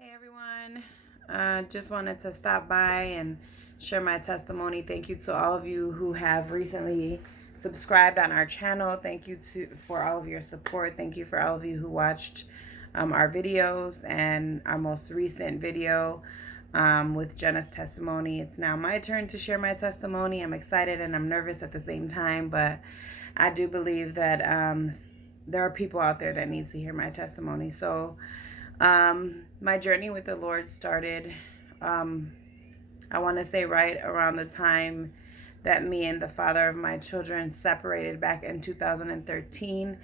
Hey everyone, just wanted to stop by and share my testimony. Thank you to all of you who have recently subscribed on our channel. Thank you for all of your support. Thank you for all of you who watched our videos and our most recent video with Jenna's testimony. It's now my turn to share my testimony. I'm excited and I'm nervous at the same time, but I do believe that there are people out there that need to hear my testimony. So my journey with the Lord started, I want to say right around the time that me and the father of my children separated back in 2013.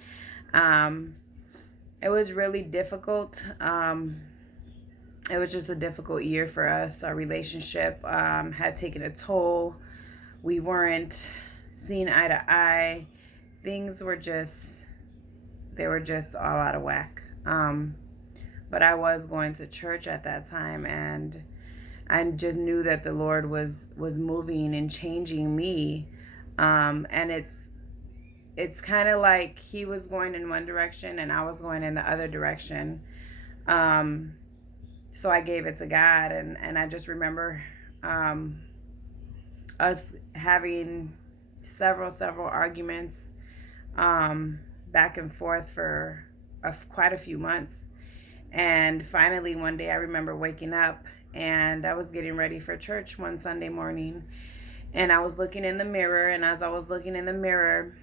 It was really difficult. It was just a difficult year for us. Our relationship had taken a toll. We weren't seeing eye to eye. Things were just, they were just all out of whack. But I was going to church at that time, and I just knew that the Lord was moving and changing me. And it's kind of like he was going in one direction and I was going in the other direction. So I gave it to God, and I just remember us having several arguments back and forth for quite a few months. And finally, one day I remember waking up and I was getting ready for church one Sunday morning. And I was looking in the mirror. And as I was looking in the mirror,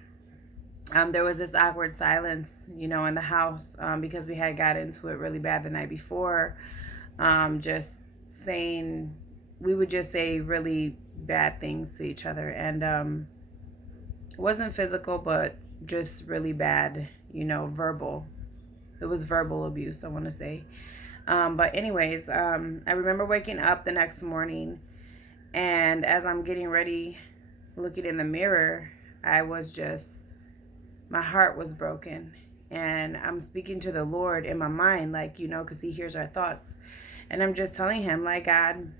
there was this awkward silence, in the house because we had got into it really bad the night before. Just saying, we would just say really bad things to each other. And it wasn't physical, but just really bad, verbal. It was verbal abuse, I want to say. But anyways, I remember waking up the next morning, and as I'm getting ready, looking in the mirror, my heart was broken. And I'm speaking to the Lord in my mind, because he hears our thoughts. And I'm just telling him, God,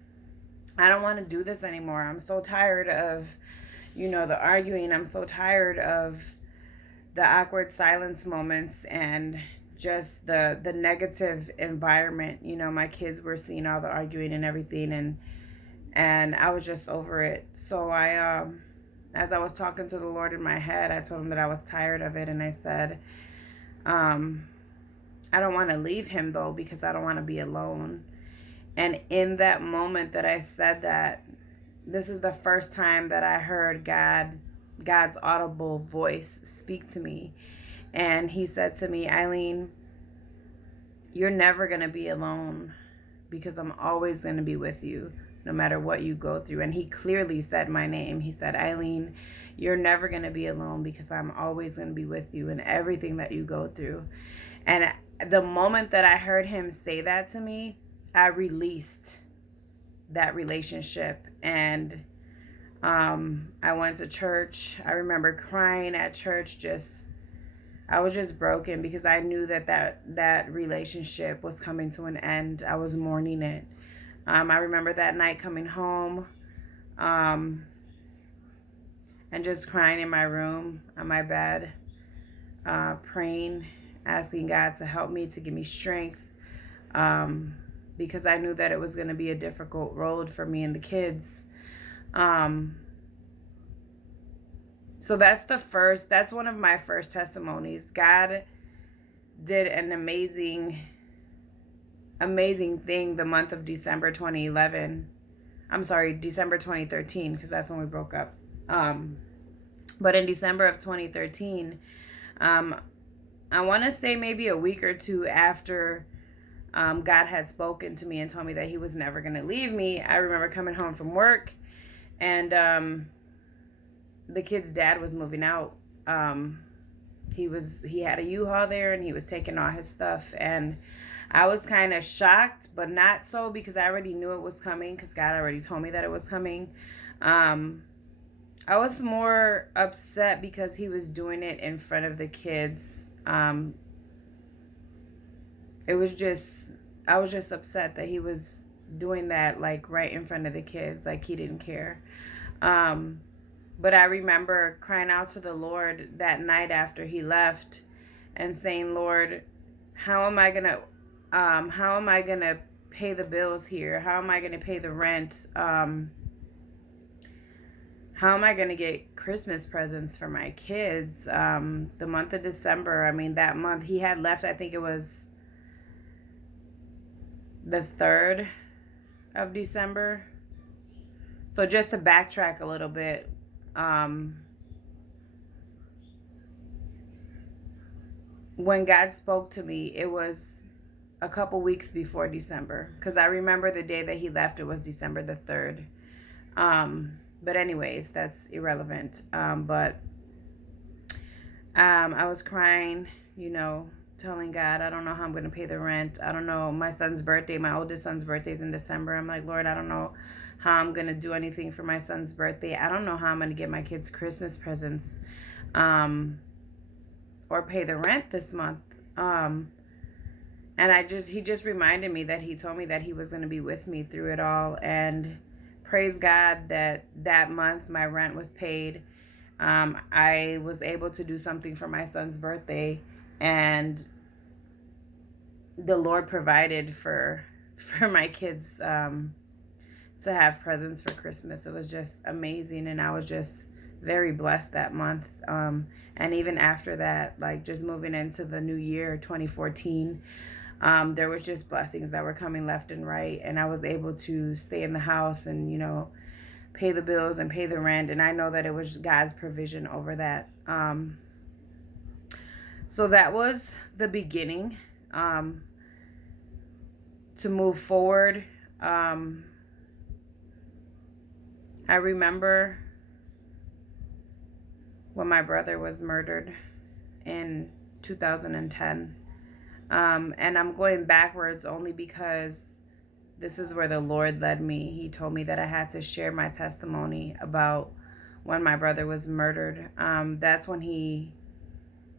I don't want to do this anymore. I'm so tired of, the arguing. I'm so tired of the awkward silence moments and just the negative environment. My kids were seeing all the arguing and everything, and I was just over it. So I as I was talking to the Lord in my head, I told him that I was tired of it, and I said, I don't want to leave him though, because I don't want to be alone. And in that moment that I said that, this is the first time that I heard God's audible voice speak to me. And he said to me, Eileen, you're never going to be alone, because I'm always going to be with you no matter what you go through. And he clearly said my name. He said, Eileen, you're never going to be alone, because I'm always going to be with you in everything that you go through. And the moment that I heard him say that to me, I released that relationship. And I went to church. I remember crying at church. I was just broken, because I knew that relationship was coming to an end. I was mourning it. I remember that night coming home and just crying in my room on my bed, praying, asking God to help me, to give me strength, because I knew that it was going to be a difficult road for me and the kids. So that's one of my first testimonies. God did an amazing thing the month of December 2011. I'm sorry, December 2013, because that's when we broke up. But in December of 2013, I want to say maybe a week or two after God had spoken to me and told me that he was never going to leave me, I remember coming home from work, and the kid's dad was moving out. He had a U-Haul there, and he was taking all his stuff, and I was kind of shocked, but not so, because I already knew it was coming, because God already told me that it was coming. I was more upset because he was doing it in front of the kids. I was just upset that he was doing that, right in front of the kids, he didn't care. But I remember crying out to the Lord that night after he left and saying, Lord, how am I gonna pay the bills here? How am I going to pay the rent? How am I going to get Christmas presents for my kids? The month of December, I mean, that month he had left, I think it was the 3rd of December. So just to backtrack a little bit, when God spoke to me, it was a couple weeks before December, because I remember the day that he left, it was December the 3rd. But anyways, that's irrelevant. But I was crying, you know, telling God, I don't know how I'm going to pay the rent. I don't know. My son's birthday, my oldest son's birthday is in December. I'm like, Lord, I don't know how I'm going to do anything for my son's birthday. I don't know how I'm going to get my kids Christmas presents, or pay the rent this month. And he just reminded me that he told me that he was going to be with me through it all. And praise God that month my rent was paid. I was able to do something for my son's birthday, and the Lord provided for my kids to have presents for Christmas. It was just amazing, and I was just very blessed that month. And even after that, like just moving into the new year, 2014, there was just blessings that were coming left and right, and I was able to stay in the house and, you know, pay the bills and pay the rent. And I know that it was God's provision over that. So that was the beginning. To move forward, I remember when my brother was murdered in 2010. And I'm going backwards only because this is where the Lord led me. He told me that I had to share my testimony about when my brother was murdered. That's when he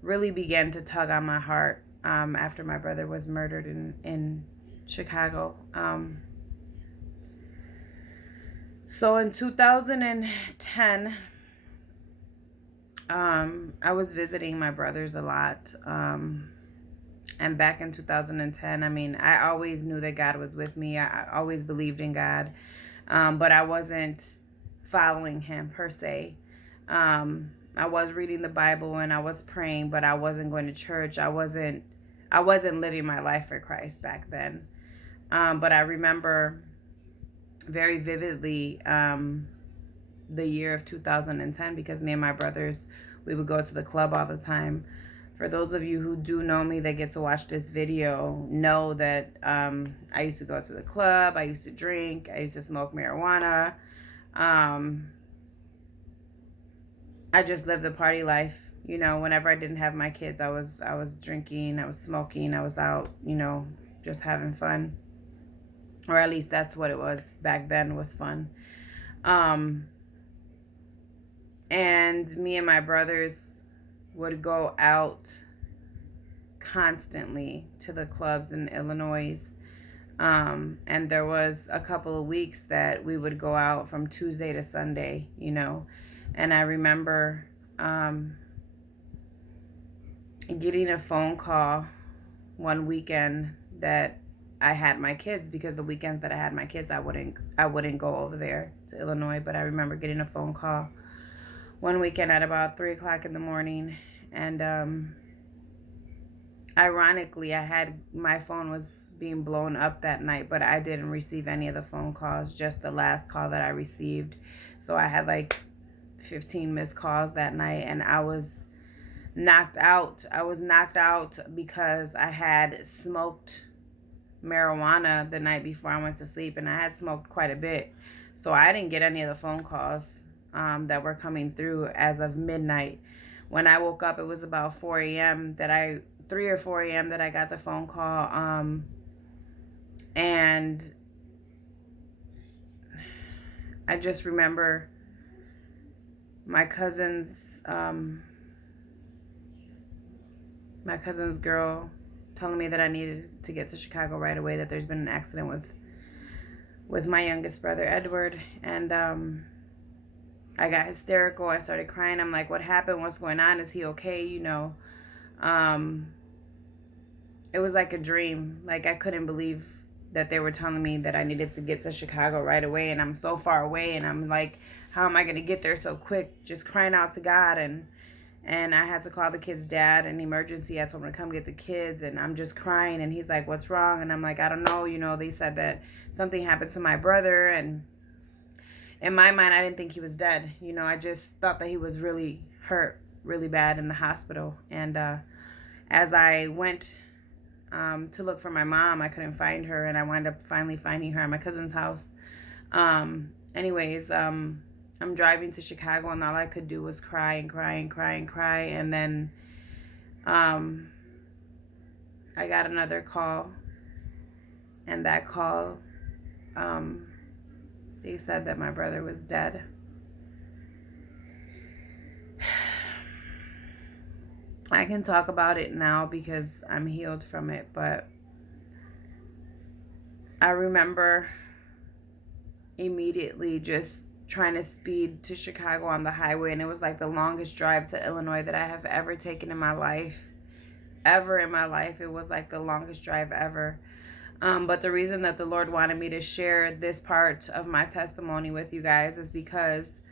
really began to tug on my heart, after my brother was murdered in Chicago. So in 2010, I was visiting my brothers a lot. And back in 2010, I mean, I always knew that God was with me. I always believed in God. But I wasn't following him per se. I was reading the Bible and I was praying, but I wasn't going to church. I wasn't living my life for Christ back then. But I remember very vividly the year of 2010, because me and my brothers, we would go to the club all the time. For those of you who do know me that get to watch this video, know that I used to go to the club, I used to drink, I used to smoke marijuana. I just lived the party life. You know, whenever I didn't have my kids, I was drinking, I was smoking, I was out, you know, just having fun. Or at least that's what it was back then, was fun. And me and my brothers would go out constantly to the clubs in Illinois. And there was a couple of weeks that we would go out from Tuesday to Sunday, you know. And I remember getting a phone call one weekend that I had my kids, because the weekends that I had my kids, I wouldn't go over there to Illinois. But I remember getting a phone call one weekend at about 3 o'clock in the morning, and ironically, my phone was being blown up that night, but I didn't receive any of the phone calls, just the last call that I received. So I had like 15 missed calls that night, and I was knocked out. I was knocked out because I had smoked marijuana the night before I went to sleep, and I had smoked quite a bit. So I didn't get any of the phone calls that were coming through as of midnight. When I woke up, it was about 4 a.m. 3 or 4 a.m. that I got the phone call. And I just remember my cousin's girl telling me that I needed to get to Chicago right away, that there's been an accident with my youngest brother, Edward. And I got hysterical. I started crying. I'm like, what happened? What's going on? Is he okay? You know, it was like a dream. Like, I couldn't believe that they were telling me that I needed to get to Chicago right away, and I'm so far away, and I'm like, how am I going to get there so quick? Just crying out to God, and I had to call the kid's dad in emergency. I told him to come get the kids, and I'm just crying, and he's like, what's wrong? And I'm like, I don't know, they said that something happened to my brother, and in my mind, I didn't think he was dead. I just thought that he was really hurt really bad in the hospital. And as I went to look for my mom, I couldn't find her, and I wound up finally finding her at my cousin's house. Anyways, I'm driving to Chicago, and all I could do was cry and cry and cry and cry. And then I got another call, and that call, they said that my brother was dead. I can talk about it now because I'm healed from it, but I remember immediately just trying to speed to Chicago on the highway, and it was like the longest drive to Illinois that I have ever taken in my life. Ever in my life. It was like the longest drive ever. But the reason that the Lord wanted me to share this part of my testimony with you guys is because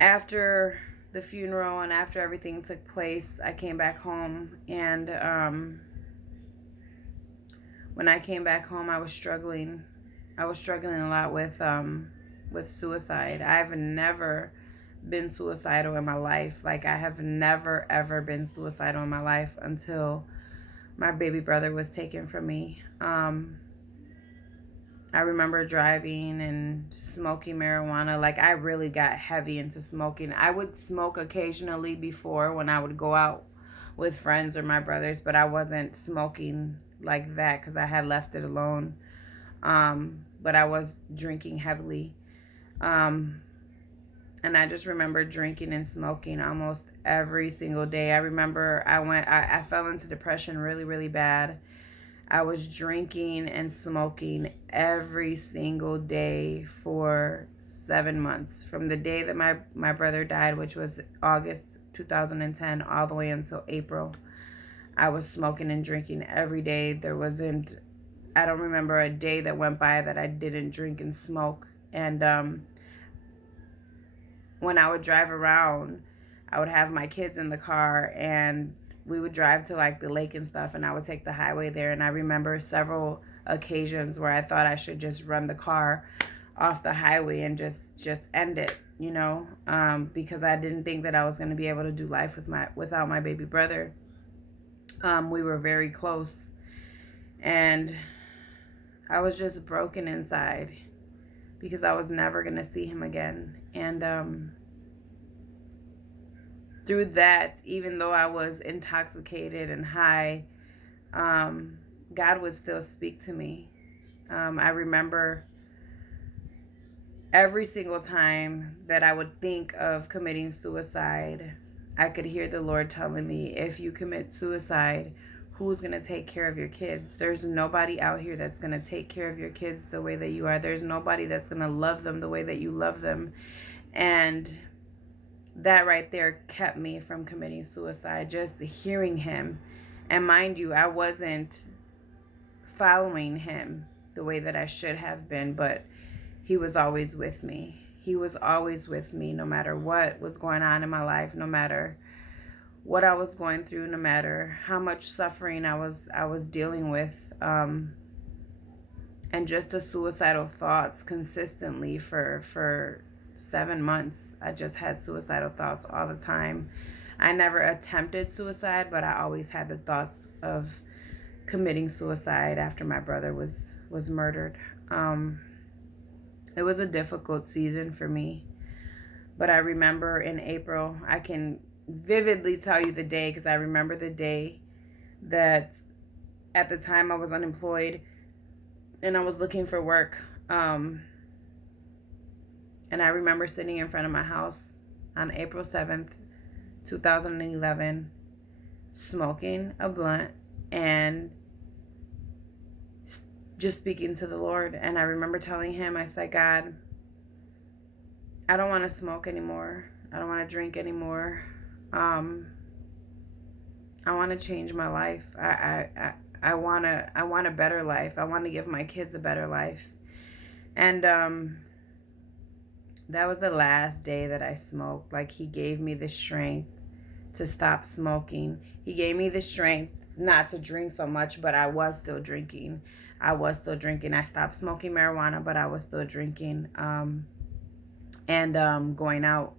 after the funeral and after everything took place, I came back home, and when I came back home, I was struggling. I was struggling a lot with suicide. I've never been suicidal in my life. Like, I have never ever been suicidal in my life until my baby brother was taken from me. I remember driving and smoking marijuana. Like, I really got heavy into smoking. I would smoke occasionally before when I would go out with friends or my brothers, but I wasn't smoking like that because I had left it alone. But I was drinking heavily. And I just remember drinking and smoking almost every single day. I remember I fell into depression really, really bad. I was drinking and smoking every single day for 7 months. From the day that my brother died, which was August 2010, all the way until April. I was smoking and drinking every day. I don't remember a day that went by that I didn't drink and smoke. And when I would drive around, I would have my kids in the car, and we would drive to like the lake and stuff, and I would take the highway there. And I remember several occasions where I thought I should just run the car off the highway and just end it, because I didn't think that I was going to be able to do life without my baby brother. We were very close, and I was just broken inside because I was never going to see him again. And through that, even though I was intoxicated and high, God would still speak to me. I remember every single time that I would think of committing suicide, I could hear the Lord telling me, if you commit suicide, who's going to take care of your kids? There's nobody out here that's going to take care of your kids the way that you are. There's nobody that's going to love them the way that you love them. And that right there kept me from committing suicide, just hearing him. And mind you, I wasn't following him the way that I should have been, but he was always with me. He was always with me, no matter what was going on in my life, no matter what I was going through, no matter how much suffering I was dealing with, and just the suicidal thoughts consistently for 7 months. I just had suicidal thoughts all the time. I never attempted suicide, but I always had the thoughts of committing suicide after my brother was murdered. It was a difficult season for me, but I remember in April, I can vividly tell you the day because I remember the day that at the time I was unemployed and I was looking for work. And I remember sitting in front of my house on April 7th, 2011, smoking a blunt and just speaking to the Lord. And I remember telling him, I said, God, I don't want to smoke anymore. I don't want to drink anymore. I want to change my life. I want a better life. I want to give my kids a better life. And that was the last day that I smoked. Like, he gave me the strength to stop smoking. He gave me the strength not to drink so much, but I was still drinking. I stopped smoking marijuana, but I was still drinking and going out.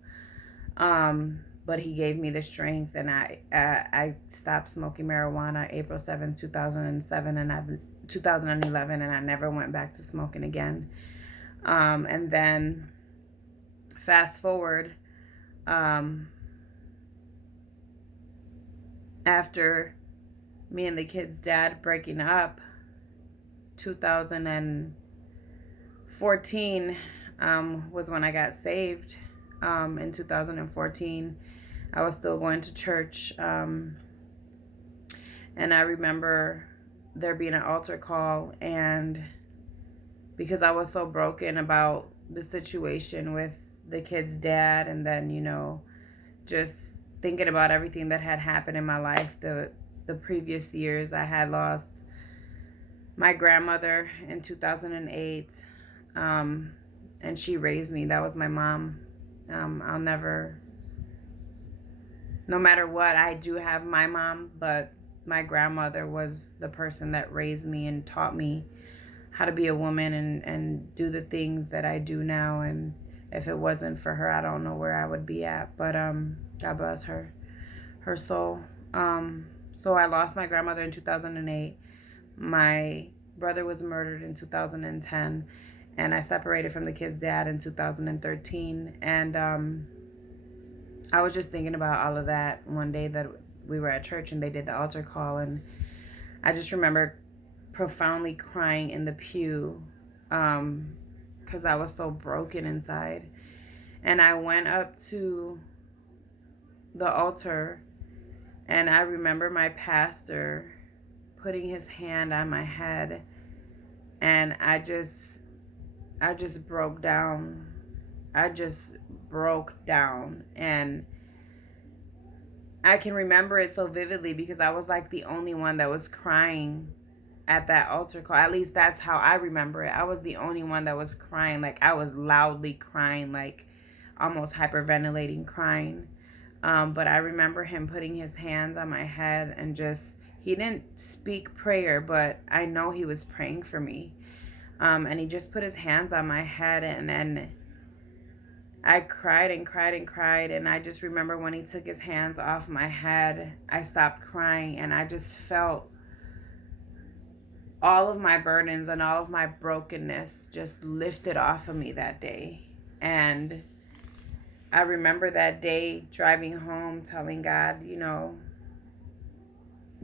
But he gave me the strength, and I stopped smoking marijuana April 7th, 2007, and 2011, and I never went back to smoking again. And then fast forward, after me and the kid's dad breaking up, 2014 was when I got saved. In 2014, I was still going to church, and I remember there being an altar call, and because I was so broken about the situation with the kid's dad, and then, just thinking about everything that had happened in my life the previous years. I had lost my grandmother in 2008, and she raised me. That was my mom. I'll never, no matter what, I do have my mom, but my grandmother was the person that raised me and taught me how to be a woman and do the things that I do now. And if it wasn't for her, I don't know where I would be at. But God bless her soul. So I lost my grandmother in 2008. My brother was murdered in 2010, and I separated from the kid's dad in 2013. And I was just thinking about all of that one day that we were at church and they did the altar call, and I just remember profoundly crying in the pew because I was so broken inside. And I went up to the altar, and I remember my pastor putting his hand on my head, and I just broke down. I just broke down, and I can remember it so vividly because I was like the only one that was crying at that altar call. At least that's how I remember it. I was the only one that was crying. Like, I was loudly crying, like almost hyperventilating crying. But I remember him putting his hands on my head, and he didn't speak prayer, but I know he was praying for me. And he just put his hands on my head, and I cried and cried and cried. And I just remember when he took his hands off my head, I stopped crying, and I just felt all of my burdens and all of my brokenness just lifted off of me that day. And I remember that day driving home telling God,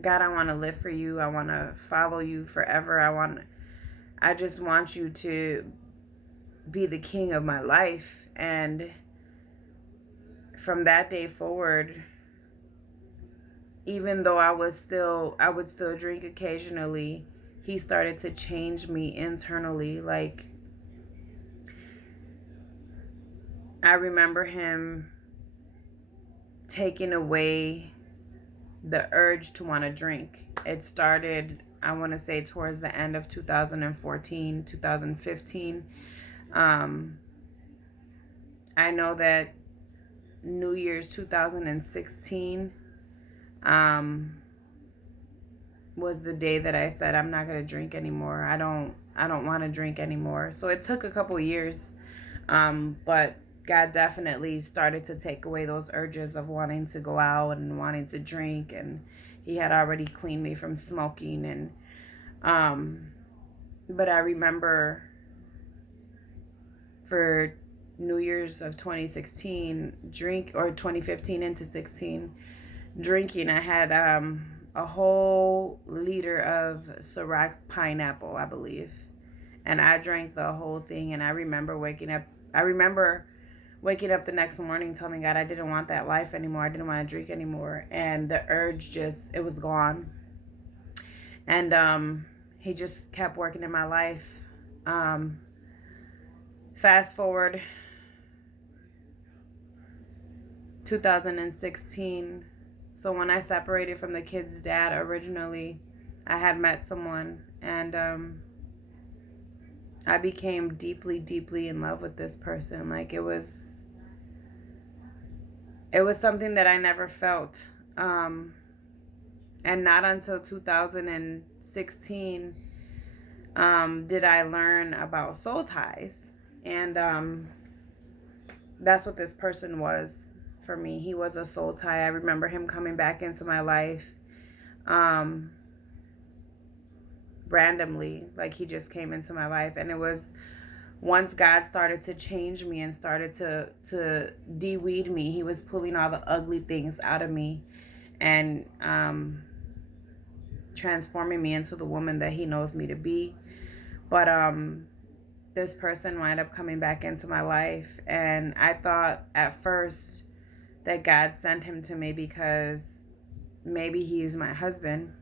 God, I want to live for you. I want to follow you forever. I just want you to be the king of my life. And from that day forward, even though I would still drink occasionally, he started to change me internally. Like, I remember him taking away the urge to want to drink. It started, I want to say, towards the end of 2014, 2015. I know that New Year's 2016 was the day that I said, I'm not going to drink anymore. I don't want to drink anymore. So it took a couple years, but God definitely started to take away those urges of wanting to go out and wanting to drink, and he had already cleaned me from smoking. And but I remember for New Year's of 2016, 2015 into 16, drinking, I had a whole liter of Ciroc pineapple, I believe, and I drank the whole thing. And I remember waking up the next morning telling God I didn't want that life anymore. I didn't want to drink anymore. And the urge it was gone. And he just kept working in my life. Fast forward 2016. So when I separated from the kid's dad originally, I had met someone, and I became deeply, deeply in love with this person. Like it was something that I never felt. And not until 2016 did I learn about soul ties. And that's what this person was for me. He was a soul tie. I remember him coming back into my life randomly. Like, he just came into my life. And it was once God started to change me and started to de-weed me. He was pulling all the ugly things out of me and transforming me into the woman that he knows me to be. But this person wound up coming back into my life, and I thought at first that God sent him to me because maybe he's my husband.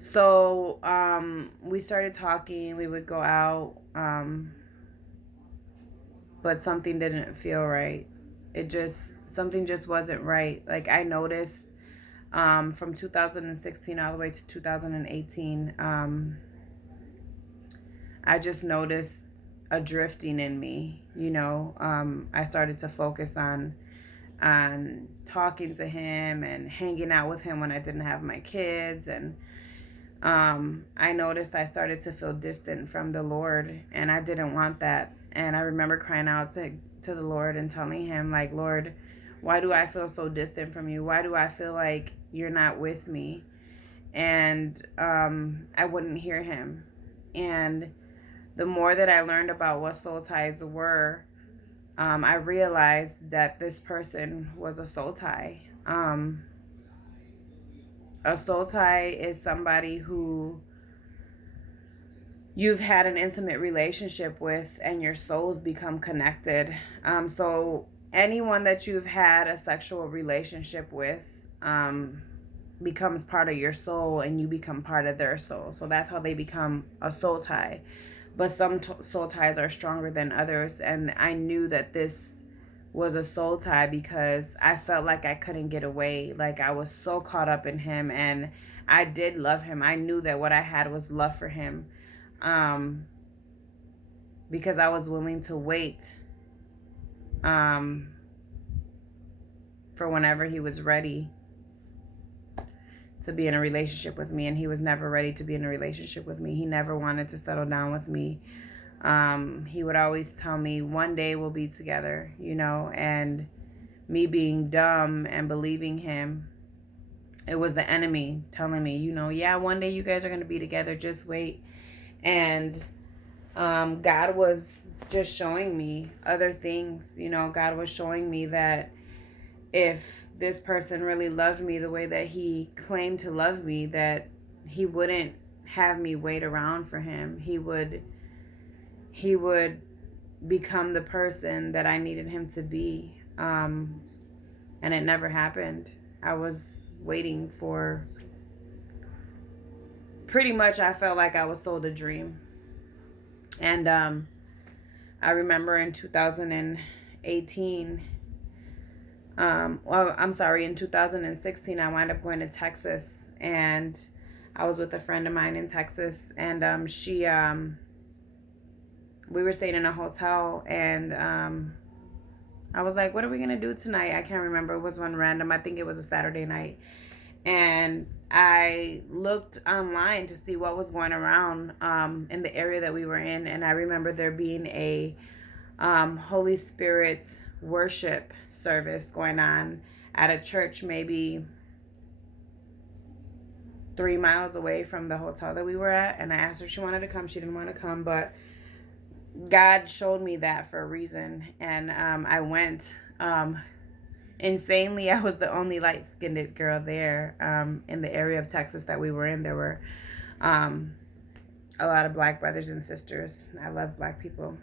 So we started talking. We would go out, but something didn't feel right. Something just wasn't right. Like, I noticed from 2016 all the way to 2018, I just noticed a drifting in me. I started to focus on talking to him and hanging out with him when I didn't have my kids. And I noticed I started to feel distant from the Lord, and I didn't want that. And I remember crying out to the Lord and telling him, like, Lord, why do I feel so distant from you? Why do I feel like you're not with me? And I wouldn't hear him. And the more that I learned about what soul ties were, I realized that this person was a soul tie. A soul tie is somebody who you've had an intimate relationship with and your souls become connected. So anyone that you've had a sexual relationship with becomes part of your soul, and you become part of their soul. So that's how they become a soul tie. But some soul ties are stronger than others. And I knew that this was a soul tie because I felt like I couldn't get away. Like, I was so caught up in him, and I did love him. I knew that what I had was love for him, because I was willing to wait for whenever he was ready to be in a relationship with me. And he was never ready to be in a relationship with me. He never wanted to settle down with me. He would always tell me, one day we'll be together, and me being dumb and believing him, it was the enemy telling me, yeah, one day you guys are going to be together, just wait. And God was just showing me other things. God was showing me that if this person really loved me the way that he claimed to love me, that he wouldn't have me wait around for him. He would become the person that I needed him to be. And it never happened. I was waiting for, pretty much, I felt like I was sold a dream. And I remember in 2018, in 2016, I wound up going to Texas, and I was with a friend of mine in Texas, and we were staying in a hotel, and I was like, what are we going to do tonight? I can't remember. It was one random. I think it was a Saturday night. And I looked online to see what was going around in the area that we were in. And I remember there being a Holy Spirit worship service going on at a church maybe 3 miles away from the hotel that we were at. And I asked her if she wanted to come. She didn't want to come, but God showed me that for a reason. And I went. Insanely, I was the only light-skinned girl there in the area of Texas that we were in. There were a lot of black brothers and sisters. I love black people.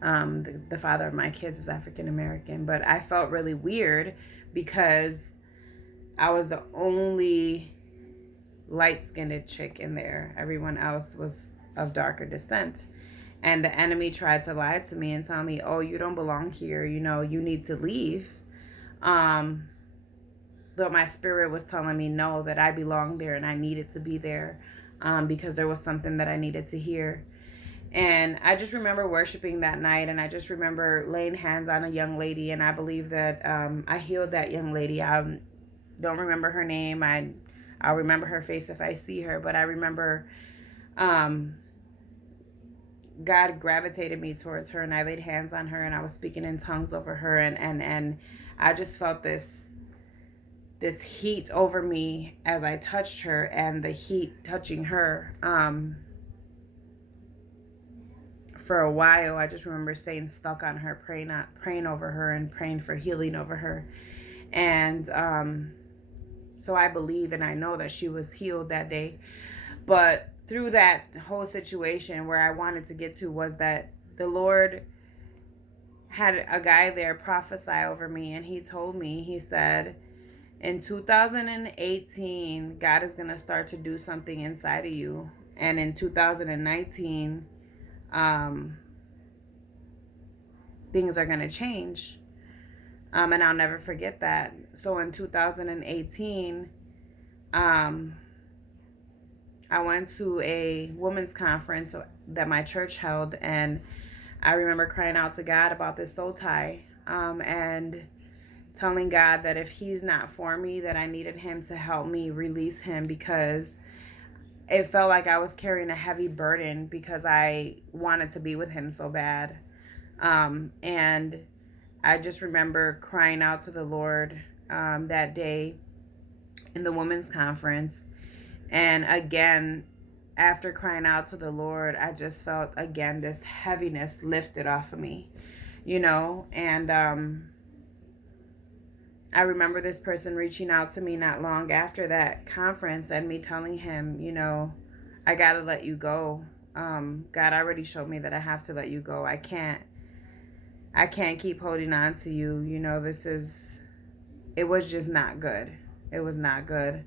The father of my kids is African American, but I felt really weird because I was the only light-skinned chick in there. Everyone else was of darker descent. And the enemy tried to lie to me and tell me, oh, you don't belong here. You need to leave. but my spirit was telling me no, that I belonged there and I needed to be there, because there was something that I needed to hear. And I just remember worshiping that night, and I just remember laying hands on a young lady, and I believe that I healed that young lady. I don't remember her name. I'll remember her face if I see her, but I remember um, God gravitated me towards her, and I laid hands on her, and I was speaking in tongues over her, and I just felt this heat over me as I touched her, and the heat touching her. For a while, I just remember staying stuck on her, praying over her and praying for healing over her. And so I believe and I know that she was healed that day. But through that whole situation, where I wanted to get to was that the Lord had a guy there prophesy over me, and he told me, he said, in 2018, God is going to start to do something inside of you. And in 2019, things are going to change. And I'll never forget that. So in 2018, I went to a women's conference that my church held, and I remember crying out to God about this soul tie, and telling God that if he's not for me, that I needed him to help me release him, because it felt like I was carrying a heavy burden because I wanted to be with him so bad. And I just remember crying out to the Lord that day in the women's conference. And again, after crying out to the Lord, I just felt again this heaviness lifted off of me, and I remember this person reaching out to me not long after that conference, and me telling him, I got to let you go. God already showed me that I have to let you go. I can't keep holding on to you. It was just not good. It was not good.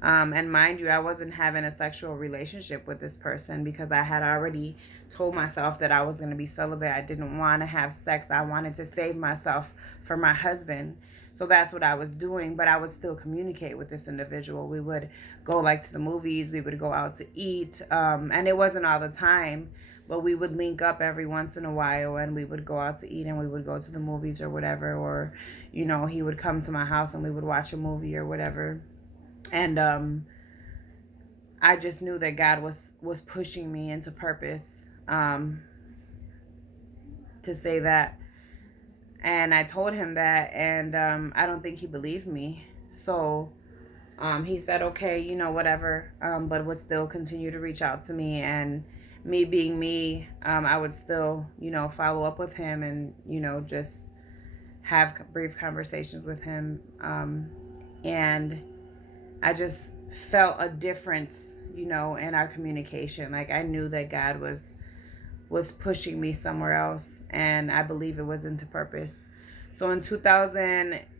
And mind you, I wasn't having a sexual relationship with this person, because I had already told myself that I was going to be celibate. I didn't want to have sex. I wanted to save myself for my husband. So that's what I was doing, but I would still communicate with this individual. We would go to the movies, we would go out to eat, and it wasn't all the time, but we would link up every once in a while, and we would go out to eat, and we would go to the movies or whatever, or, he would come to my house and we would watch a movie or whatever. And I just knew that God was pushing me into purpose, to say that. And I told him that, and I don't think he believed me. So he said, okay, whatever, but would still continue to reach out to me. And me being me, I would still, follow up with him and, just have brief conversations with him. And I just felt a difference, in our communication. Like, I knew that God was pushing me somewhere else, and I believe it was into purpose. So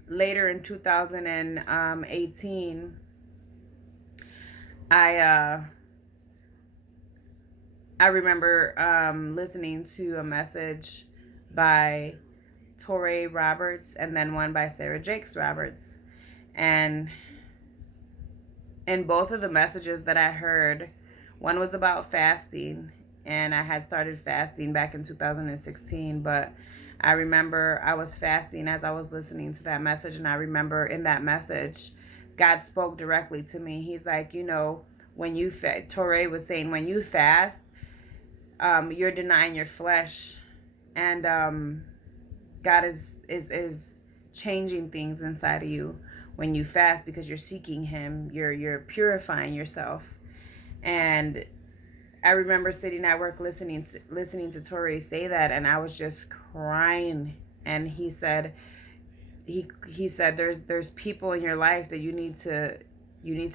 later in 2018, I remember listening to a message by Touré Roberts, and then one by Sarah Jakes Roberts. And in both of the messages that I heard, one was about fasting, and I had started fasting back in 2016, but I remember I was fasting as I was listening to that message, and I remember in that message, God spoke directly to me. He's like, when you Touré was saying, when you fast, you're denying your flesh, and God is changing things inside of you when you fast, because you're seeking him, you're purifying yourself. And I remember sitting at work listening to Touré say that, and I was just crying. And he said there's people in your life that you need to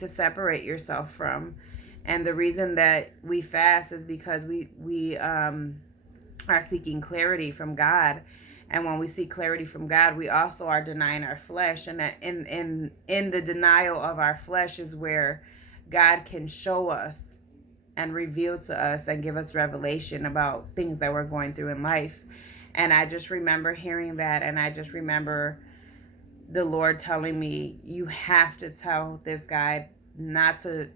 separate yourself from. And the reason that we fast is because we are seeking clarity from God. And when we seek clarity from God, we also are denying our flesh. And that in the denial of our flesh is where God can show us and reveal to us and give us revelation about things that we're going through in life. And I just remember hearing that, and I just remember the Lord telling me, you have to tell this guy not to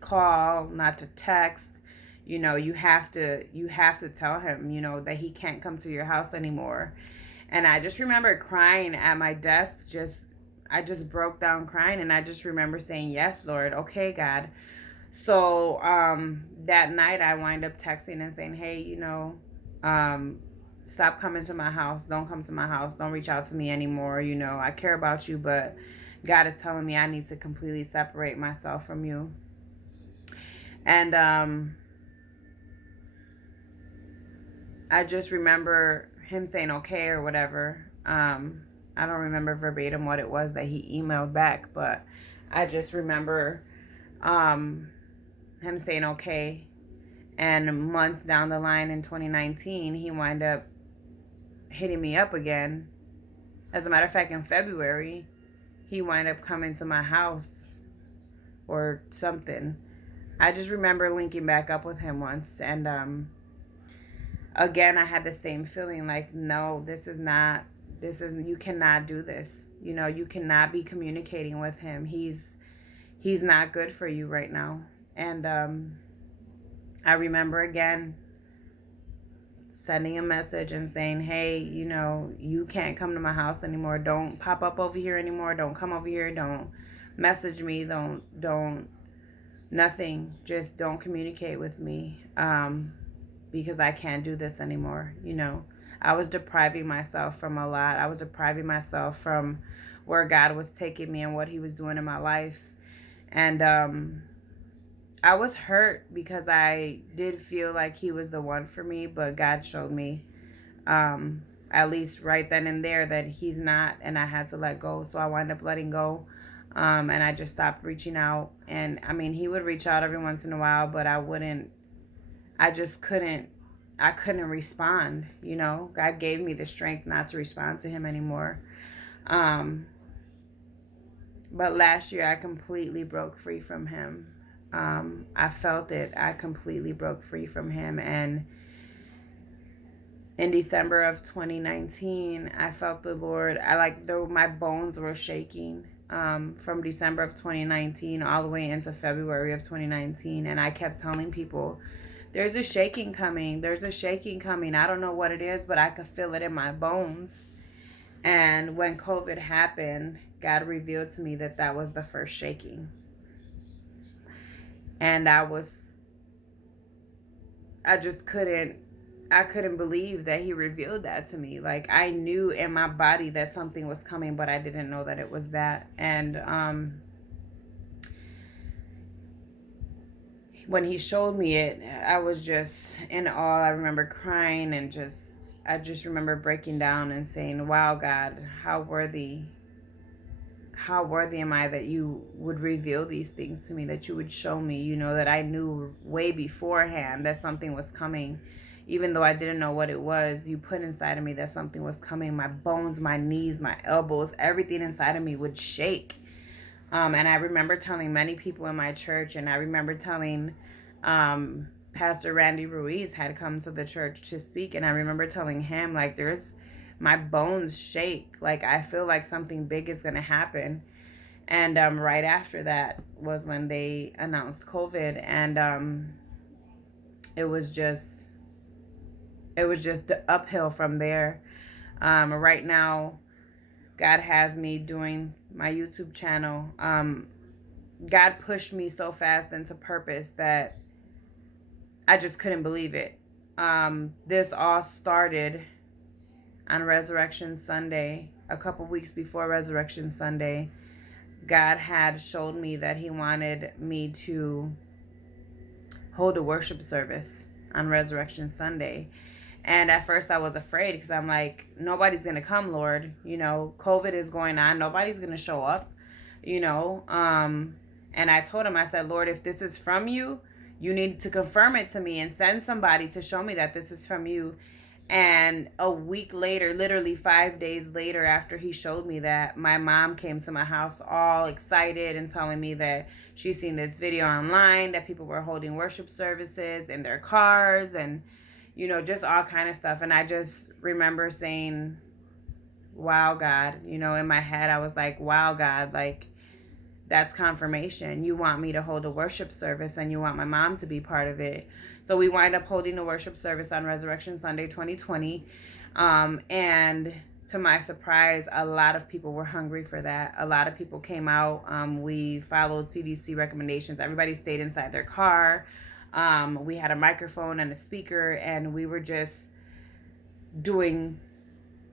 call, not to text. You know, you have to tell him, you know, that he can't come to your house anymore. And I just remember crying at my desk. I just broke down crying, and I just remember saying, yes, Lord, okay, God. So that night I wind up texting and saying, hey, you know, stop coming to my house. Don't come to my house. Don't reach out to me anymore. You know, I care about you, but God is telling me I need to completely separate myself from you. And I just remember him saying okay or whatever. I don't remember verbatim what it was that he emailed back, but I just remember him saying okay. And months down the line in 2019, he wound up hitting me up again. As a matter of fact, in February, he wound up coming to my house or something. I just remember linking back up with him once, and again, I had the same feeling like, no, you cannot do this. You know, you cannot be communicating with him. He's not good for you right now. And I remember again sending a message and saying, hey, you know, you can't come to my house anymore. Don't pop up over here anymore. Don't come over here. Don't message me. Don't nothing. Just don't communicate with me. Because I can't do this anymore. You know, I was depriving myself from a lot. I was depriving myself from where God was taking me and what he was doing in my life. And I was hurt because I did feel like he was the one for me, but God showed me, at least right then and there, that he's not, and I had to let go. So I wound up letting go. And I just stopped reaching out. And I mean, he would reach out every once in a while, but I couldn't respond, you know. God gave me the strength not to respond to him anymore. But last year I completely broke free from him. I felt it. I completely broke free from him. And in December of 2019, I felt the Lord. My bones were shaking. From December of 2019 all the way into February of 2019. And I kept telling people, there's a shaking coming. There's a shaking coming. I don't know what it is, but I could feel it in my bones. And when COVID happened, God revealed to me that was the first shaking. And I couldn't believe that he revealed that to me. Like, I knew in my body that something was coming, but I didn't know that it was that. And when he showed me it, I was just in awe. I remember crying and I just remember breaking down and saying, wow, God, how worthy am I that you would reveal these things to me, that you would show me, you know, that I knew way beforehand that something was coming. Even though I didn't know what it was, you put inside of me that something was coming. My bones, my knees, my elbows, everything inside of me would shake. And I remember telling many people in my church, and I remember telling Pastor Randy Ruiz had come to the church to speak, and I remember telling him, like, my bones shake. Like, I feel like something big is going to happen. And right after that was when they announced COVID, and it was just the uphill from there. Right now, God has me doing my YouTube channel. God pushed me so fast into purpose that I just couldn't believe it. This all started on Resurrection Sunday, a couple weeks before Resurrection Sunday. God had showed me that he wanted me to hold a worship service on Resurrection Sunday. And at first I was afraid because I'm like, nobody's going to come, Lord. You know, COVID is going on. Nobody's going to show up, you know. And I told him, I said, Lord, if this is from you, you need to confirm it to me and send somebody to show me that this is from you. And a week later, literally 5 days later, after he showed me that, my mom came to my house all excited and telling me that she's seen this video online, that people were holding worship services in their cars and, you know, just all kind of stuff. And I just remember saying, wow, God. You know, in my head, I was like, wow, God, like, that's confirmation. You want me to hold a worship service and you want my mom to be part of it. So we wind up holding a worship service on Resurrection Sunday 2020. And to my surprise, a lot of people were hungry for that. A lot of people came out. We followed CDC recommendations. Everybody stayed inside their car. We had a microphone and a speaker, and we were just doing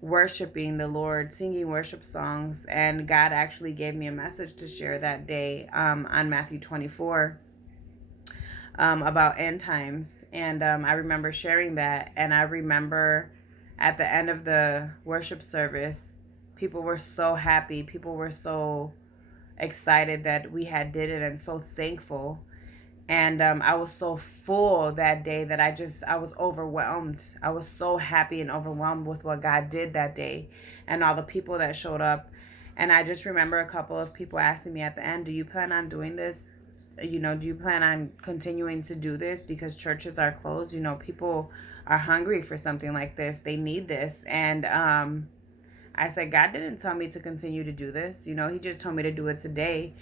worshiping the Lord, singing worship songs. And God actually gave me a message to share that day on Matthew 24 about end times. And I remember sharing that. And I remember at the end of the worship service, people were so happy. People were so excited that we had did it and so thankful. And I was so full that day that I was overwhelmed. I was so happy and overwhelmed with what God did that day and all the people that showed up. And I just remember a couple of people asking me at the end, do you plan on doing this? You know, do you plan on continuing to do this? Because churches are closed. You know, people are hungry for something like this. They need this. And I said, God didn't tell me to continue to do this. You know, he just told me to do it today.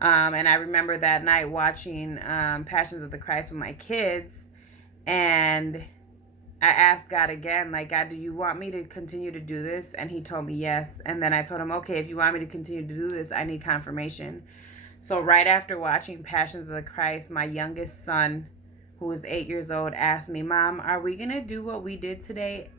And I remember that night watching Passions of the Christ with my kids, and I asked God again, like, God, do you want me to continue to do this? And he told me yes. And then I told him, okay, if you want me to continue to do this, I need confirmation. So right after watching Passions of the Christ, my youngest son, who was 8 years old, asked me, Mom, are we going to do what we did today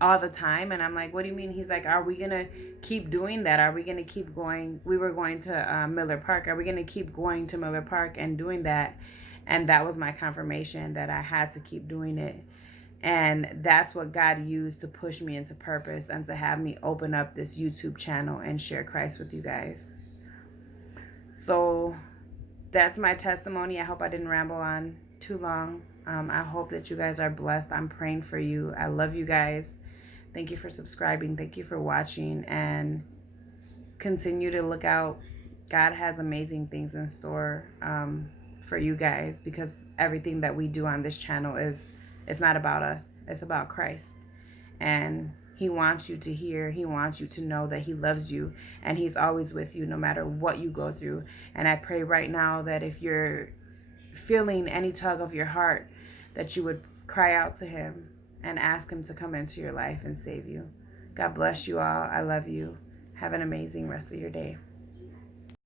all the time? And I'm like, what do you mean? He's like, are we gonna keep doing that? Are we gonna keep going? We were going to Miller Park. Are we gonna keep going to Miller Park and doing that? And that was my confirmation that I had to keep doing it. And that's what God used to push me into purpose and to have me open up this YouTube channel and share Christ with you guys. So that's my testimony. I hope I didn't ramble on too long. I hope that you guys are blessed. I'm praying for you. I love you guys. Thank you for subscribing. Thank you for watching, and continue to look out. God has amazing things in store for you guys, because everything that we do on this channel is not about us. It's about Christ. And he wants you to hear, he wants you to know that he loves you, and he's always with you no matter what you go through. And I pray right now that if you're feeling any tug of your heart, that you would cry out to him and ask him to come into your life and save you. God bless you all. I love you. Have an amazing rest of your day.